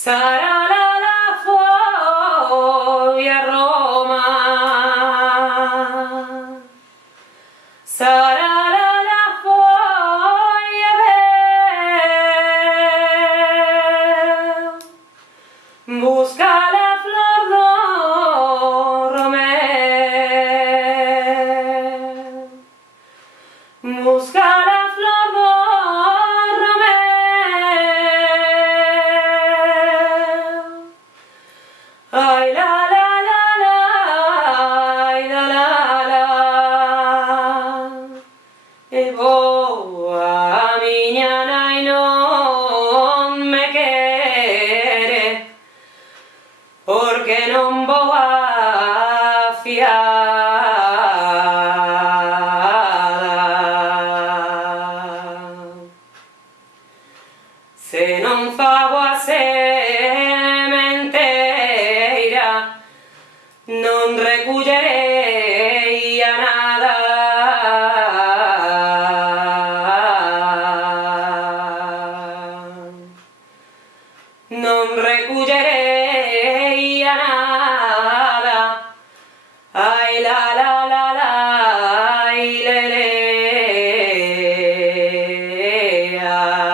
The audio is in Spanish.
Sarà la foglia a Roma, sarà la foglia ver, busca la flor do romer, busca la flor do ay la la la la, ay la la la, e boa miña nai non me quere, porque non vou a fiada. Se non fago a sementeira, non recullerei a nada. Non recullerei a nada. Ai la la la la, ai le le, ai.